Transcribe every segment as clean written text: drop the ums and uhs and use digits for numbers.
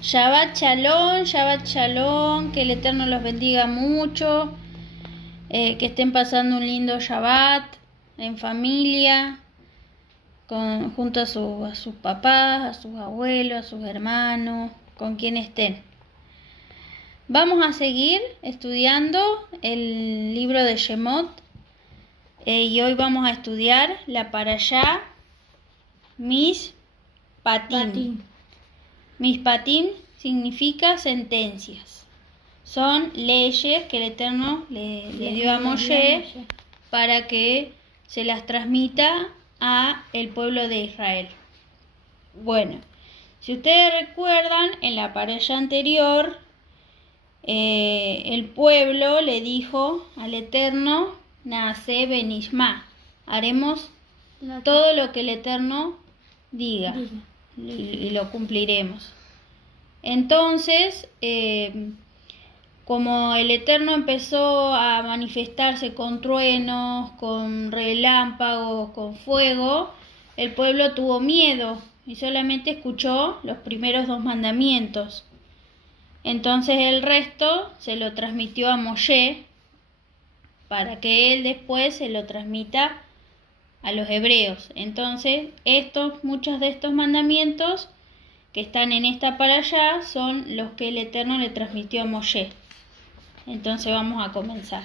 Shabbat Shalom, que el Eterno los bendiga mucho, que estén pasando un lindo Shabbat en familia, junto a sus papás, a sus abuelos, a sus hermanos, con quien estén. Vamos a seguir estudiando el libro de Shemot y hoy vamos a estudiar la parashá Mishpatim. Mishpatim significa sentencias. Son leyes que el Eterno le dio a Moshe para que se las transmita a el pueblo de Israel. Bueno, si ustedes recuerdan, en la parashá anterior, el pueblo le dijo al Eterno, Naase benishma, haremos todo lo que el Eterno diga y lo cumpliremos. Entonces, como el Eterno empezó a manifestarse con truenos, con relámpagos, con fuego, el pueblo tuvo miedo y solamente escuchó los primeros 2 mandamientos. Entonces el resto se lo transmitió a Moshe para que él después se lo transmita a los hebreos. Entonces muchos de estos mandamientos que están en esta parashá son los que el Eterno le transmitió a Moshe. Entonces vamos a comenzar.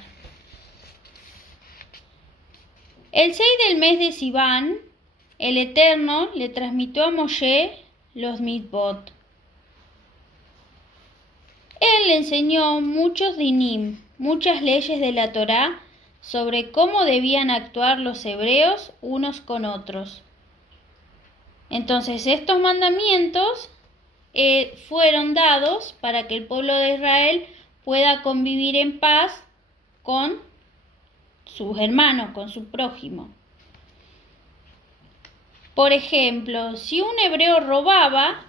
El 6 del mes de Sivan, el Eterno le transmitió a Moshe los mitzvot. Él le enseñó muchos dinim, muchas leyes de la Torá sobre cómo debían actuar los hebreos unos con otros. Entonces estos mandamientos fueron dados para que el pueblo de Israel pueda convivir en paz con sus hermanos, con su prójimo. Por ejemplo, si un hebreo robaba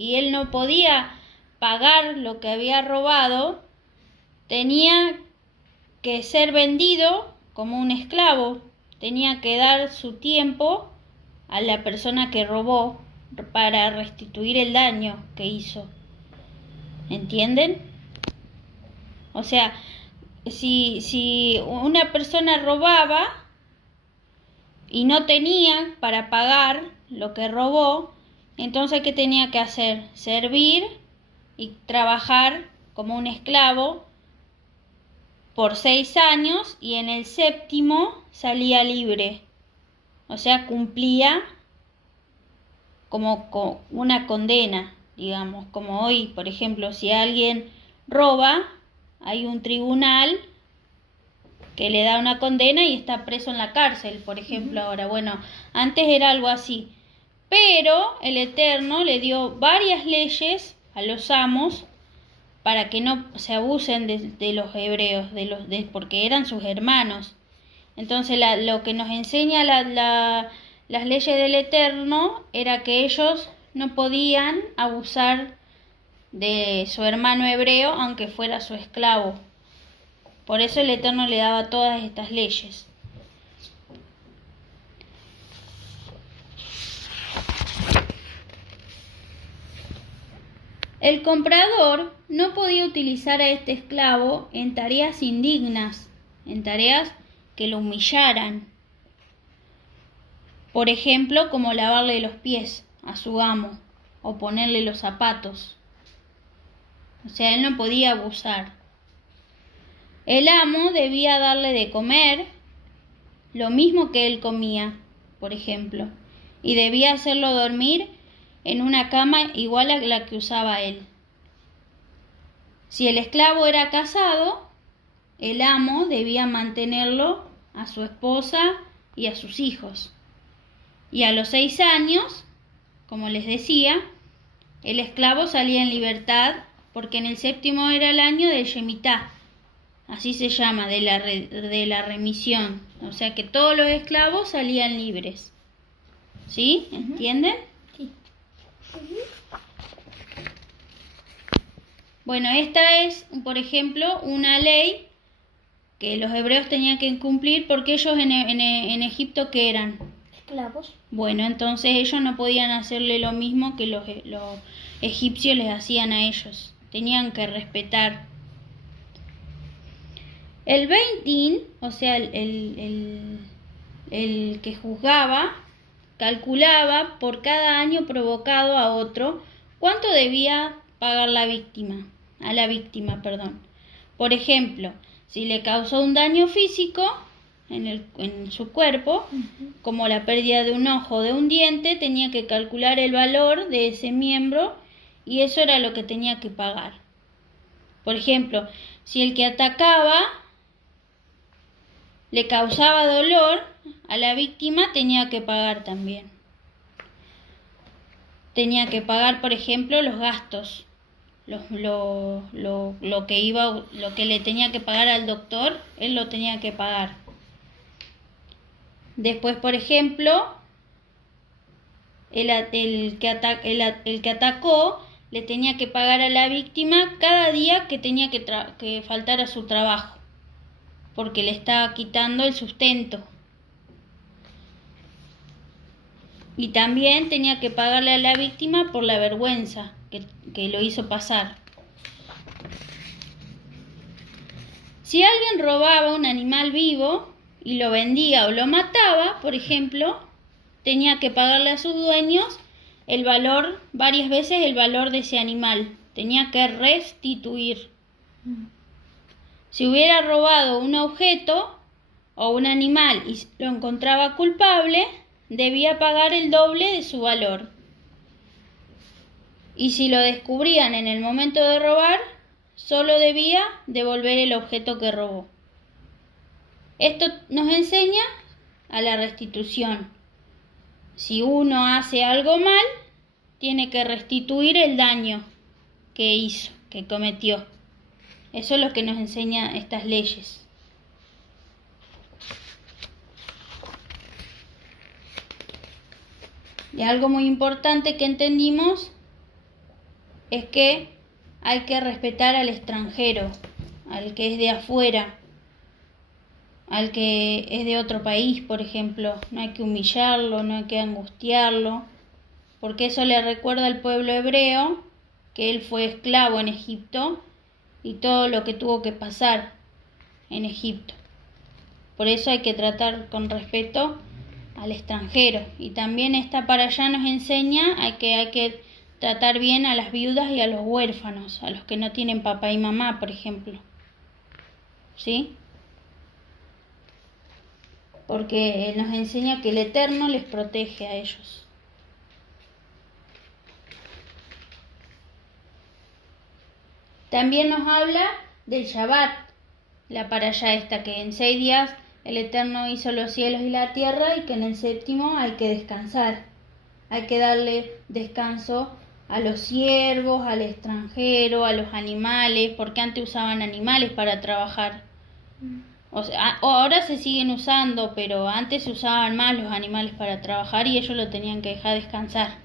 y él no podía pagar lo que había robado, tenía que ser vendido como un esclavo, tenía que dar su tiempo a la persona que robó para restituir el daño que hizo. ¿Entienden? O sea, si una persona robaba y no tenía para pagar lo que robó, entonces ¿qué tenía que hacer? Servir y trabajar como un esclavo por 6 años y en el 7º salía libre. O sea, cumplía como una condena, digamos, como hoy, por ejemplo, si alguien roba, hay un tribunal que le da una condena y está preso en la cárcel, por ejemplo, ahora. Bueno, antes era algo así. Pero el Eterno le dio varias leyes a los amos para que no se abusen de los hebreos, porque eran sus hermanos. Entonces lo que nos enseña las leyes del Eterno era que ellos no podían abusar de su hermano hebreo aunque fuera su esclavo. Por eso el Eterno le daba todas estas leyes. El comprador no podía utilizar a este esclavo en tareas indignas, en tareas que lo humillaran. Por ejemplo, como lavarle los pies a su amo o ponerle los zapatos. O sea, él no podía abusar. El amo debía darle de comer lo mismo que él comía, por ejemplo, y debía hacerlo dormir en una cama igual a la que usaba él. Si el esclavo era casado, el amo debía mantenerlo a su esposa y a sus hijos. Y a los 6 años, como les decía, el esclavo salía en libertad porque en el 7º era el año de Shemitá, así se llama, de la remisión. O sea que todos los esclavos salían libres. ¿Sí? ¿Entienden? Sí. Bueno, esta es, por ejemplo, una ley que los hebreos tenían que cumplir porque ellos en Egipto, ¿qué eran? esclavos. Bueno, entonces ellos no podían hacerle lo mismo que los egipcios les hacían a ellos. Tenían que respetar. El Beit Din, o sea, el que juzgaba, calculaba por cada año provocado a otro cuánto debía pagar a la víctima, perdón. Por ejemplo, si le causó un daño físico en su cuerpo, como la pérdida de un ojo o de un diente, tenía que calcular el valor de ese miembro y eso era lo que tenía que pagar. Por ejemplo, si el que atacaba le causaba dolor a la víctima, tenía que pagar también. Tenía que pagar, por ejemplo, los gastos, lo que le tenía que pagar al doctor, él lo tenía que pagar. Después, por ejemplo, el que atacó le tenía que pagar a la víctima cada día que tenía que faltar a su trabajo, porque le estaba quitando el sustento. Y también tenía que pagarle a la víctima por la vergüenza que lo hizo pasar. Si alguien robaba un animal vivo y lo vendía o lo mataba, por ejemplo, tenía que pagarle a sus dueños el valor, varias veces el valor de ese animal. Tenía que restituir. Si hubiera robado un objeto o un animal y lo encontraba culpable, debía pagar el doble de su valor. Y si lo descubrían en el momento de robar, solo debía devolver el objeto que robó. Esto nos enseña a la restitución. Si uno hace algo mal, tiene que restituir el daño que hizo, que cometió. Eso es lo que nos enseñan estas leyes. Y algo muy importante que entendimos es que hay que respetar al extranjero, al que es de afuera, al que es de otro país, por ejemplo. No hay que humillarlo, no hay que angustiarlo, porque eso le recuerda al pueblo hebreo que él fue esclavo en Egipto y todo lo que tuvo que pasar en Egipto. Por eso hay que tratar con respeto al extranjero. Y también esta parashá nos enseña que hay que tratar bien a las viudas y a los huérfanos, a los que no tienen papá y mamá, por ejemplo. ¿Sí? Porque nos enseña que el Eterno les protege a ellos. También nos habla del Shabbat, la parashá esta, que en 6 días el Eterno hizo los cielos y la tierra y que en el séptimo hay que descansar. Hay que darle descanso a los siervos, al extranjero, a los animales, porque antes usaban animales para trabajar. O sea, ahora se siguen usando, pero antes se usaban más los animales para trabajar y ellos lo tenían que dejar descansar.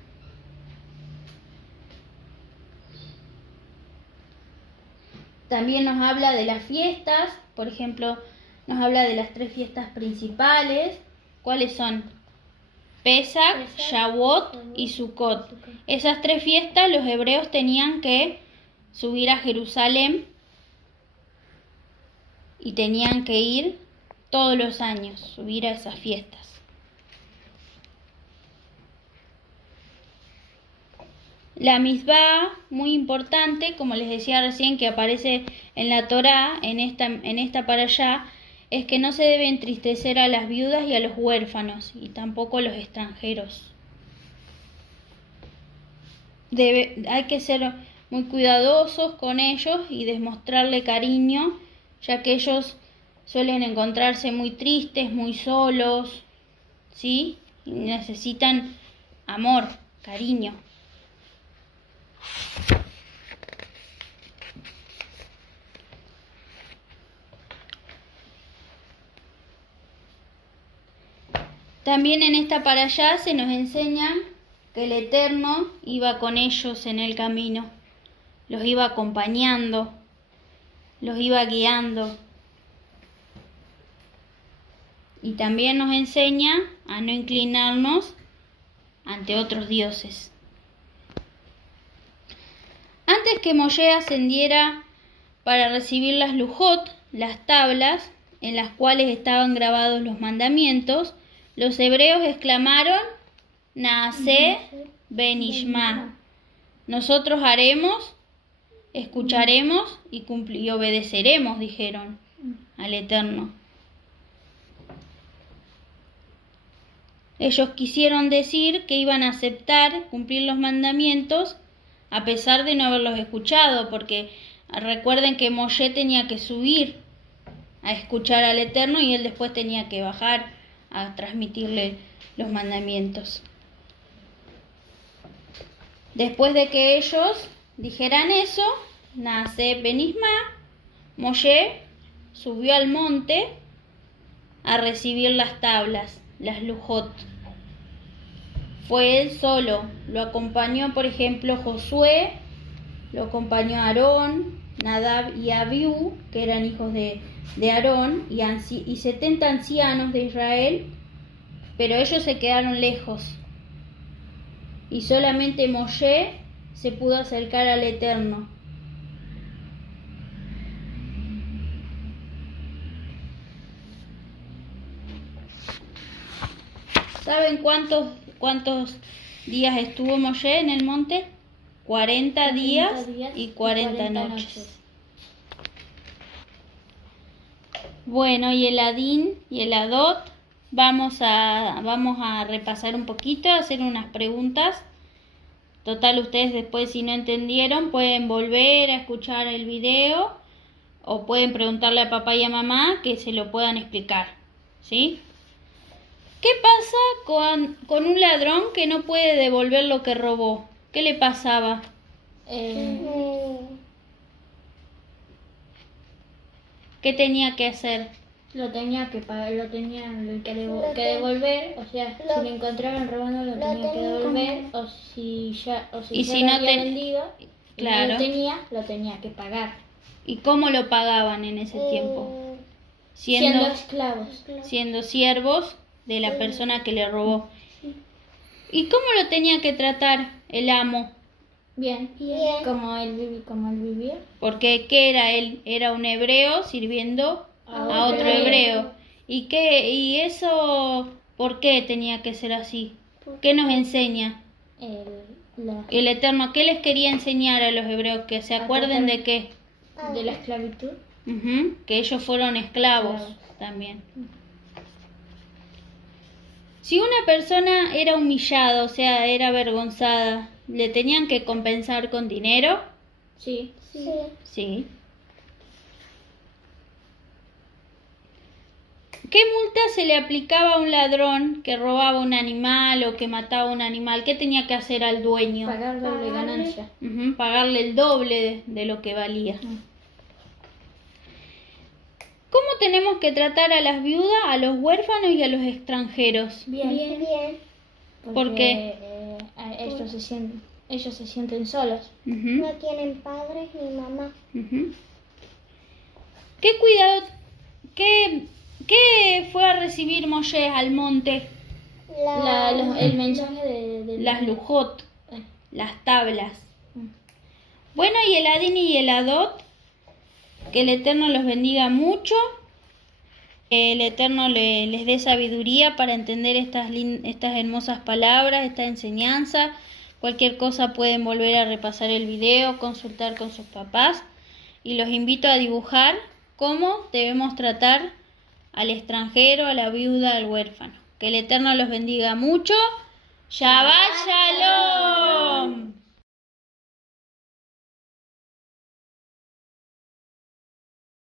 También nos habla de las fiestas, por ejemplo, nos habla de las 3 fiestas principales. ¿Cuáles son? Pesach, Shavuot y Sukkot. Esas 3 fiestas los hebreos tenían que subir a Jerusalén y tenían que ir todos los años, subir a esas fiestas. La misbah, muy importante, como les decía recién, que aparece en la Torá, en esta parashá, es que no se debe entristecer a las viudas y a los huérfanos, y tampoco a los extranjeros. Hay que ser muy cuidadosos con ellos y demostrarle cariño, ya que ellos suelen encontrarse muy tristes, muy solos, ¿sí? Y necesitan amor, cariño. También en esta parashá se nos enseña que el Eterno iba con ellos en el camino, los iba acompañando, los iba guiando. Y también nos enseña a no inclinarnos ante otros dioses. Antes que Moshe ascendiera para recibir las lujot, las tablas en las cuales estaban grabados los mandamientos, los hebreos exclamaron: Naaseh benishma. Nosotros haremos, escucharemos y obedeceremos, dijeron al Eterno. Ellos quisieron decir que iban a aceptar cumplir los mandamientos a pesar de no haberlos escuchado, porque recuerden que Moshe tenía que subir a escuchar al Eterno y él después tenía que bajar a transmitirle los mandamientos. Después de que ellos dijeran eso, Naaseh benishma, Moshe subió al monte a recibir las tablas, las lujot. Fue él solo, lo acompañó por ejemplo Josué, lo acompañó Aarón, Nadab y Abiú, que eran hijos de Aarón, y 70 ancianos de Israel, pero ellos se quedaron lejos. Y solamente Moshe se pudo acercar al Eterno. ¿Saben cuántos días estuvo Moshe en el monte? 40 días y 40 noches. Bueno, y el Adín y el Adot, vamos a repasar un poquito, hacer unas preguntas. Total, ustedes después, si no entendieron, pueden volver a escuchar el video o pueden preguntarle a papá y a mamá que se lo puedan explicar, ¿sí? ¿Qué pasa con un ladrón que no puede devolver lo que robó? ¿Qué le pasaba? ¿Qué tenía que hacer? Lo tenía que pagar, lo tenía que devolver, o sea, si lo encontraron robando lo tenía que devolver, o si ya lo había vendido, claro, y no lo tenía que pagar. ¿Y cómo lo pagaban en ese tiempo? Siendo esclavos. Siendo siervos de la persona que le robó. ¿Y cómo lo tenía que tratar el amo? Bien. Como él vivía. Porque ¿qué era él? Era un hebreo sirviendo a otro hebreo. ¿Y eso por qué tenía que ser así? ¿Qué nos enseña el Eterno? ¿Qué les quería enseñar a los hebreos? Que se acuerden de qué. De la esclavitud. Que ellos fueron esclavos también. Si una persona era humillada, o sea, era avergonzada, ¿le tenían que compensar con dinero? Sí. Sí. ¿Qué multa se le aplicaba a un ladrón que robaba un animal o que mataba un animal? ¿Qué tenía que hacer al dueño? Pagarle doble ganancia. Pagarle el doble de lo que valía. ¿Cómo tenemos que tratar a las viudas, a los huérfanos y a los extranjeros? Bien. ¿Por qué? Ellos se sienten solos. No tienen padres ni mamá. ¿Qué cuidado, qué fue a recibir Moshe al monte? El mensaje de las lujot, las tablas. Bueno, y el Adín y el Adot, que el Eterno los bendiga mucho, que el Eterno les dé sabiduría para entender estas hermosas palabras, esta enseñanza. Cualquier cosa pueden volver a repasar el video, consultar con sus papás, y los invito a dibujar cómo debemos tratar al extranjero, a la viuda, al huérfano. Que el Eterno los bendiga mucho. Shabbat Shalom.